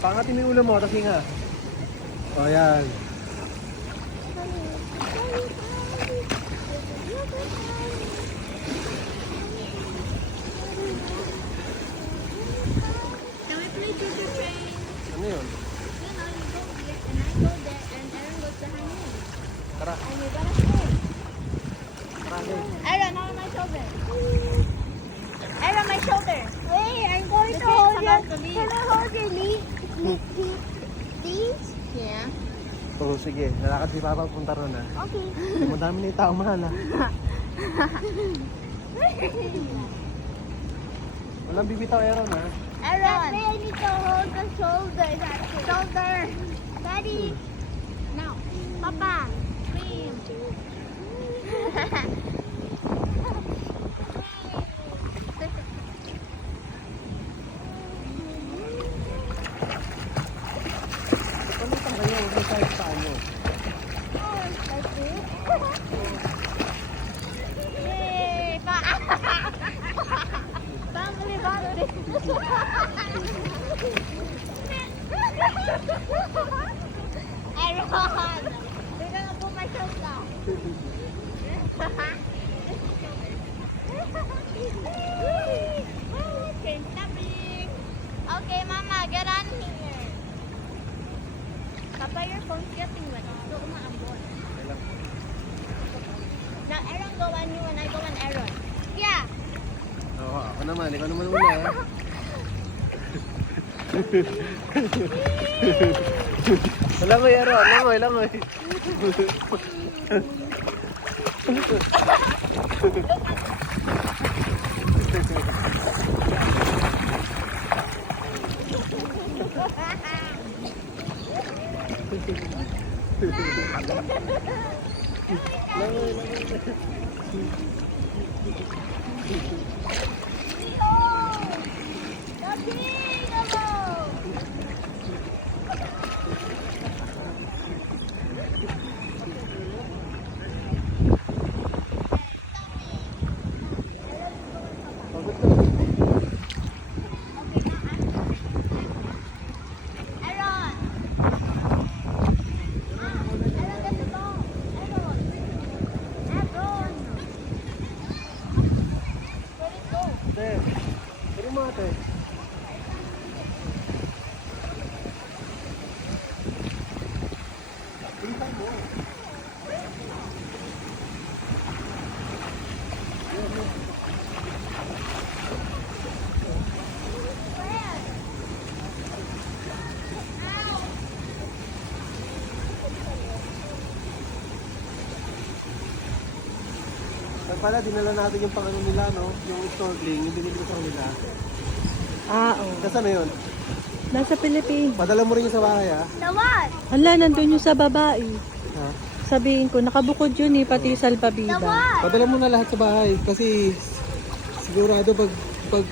Pangatin mo yung ulo mo, tapos hinga. O, yan. Can we play Tutu Train? Ano yun? You know, you go here and I go there and Aaron goes behind me. Tara, And we're gonna play. tara, hey. Aaron, on my shoulder. Aaron, my shoulder. Wait, I'm going The to hold train's your. about to leave. Can I hold your knee? These? Yeah. Oo, sige. Lalakad si Papa punta ron, ha. Okay. Madami na yung tao mahal, ha. Walang bibitaw, Aaron, ha. Aaron. I need to hold the shoulder. Shoulder. Daddy. Now. Papa. Scream. Pamitan kayo, huwag mo tayo sa ano. Yay! Family bonding. Aaron, we're gonna put my toes down. Okay, stopping. Okay, Mama, get on here. Papa, your phone's getting wet. So, umaambon. Now, Aaron go on you and I go on Aaron. Yeah. Oo, ako naman. Ikaw naman una, ha. Langoy, Aaron. Langoy, langoy. Langoy, langoy. Aaron. Aaron, let's go. Aaron. Aaron. Where it go? Ate, pwede mo, ate. Bilisan mo. Kaya pala, dinala natin yung pangano nila, no? Yung snorkeling, yung binili ko sa kanila. Ah, oo. Nasaan na yun? Nasa Pilipinas. Padala mo rin yung sa bahay, ha? The what? Hala, nandun yung sa babae. Ha? Sabihin ko, nakabukod yun eh, pati salpabida. Padala mo na lahat sa bahay kasi sigurado pag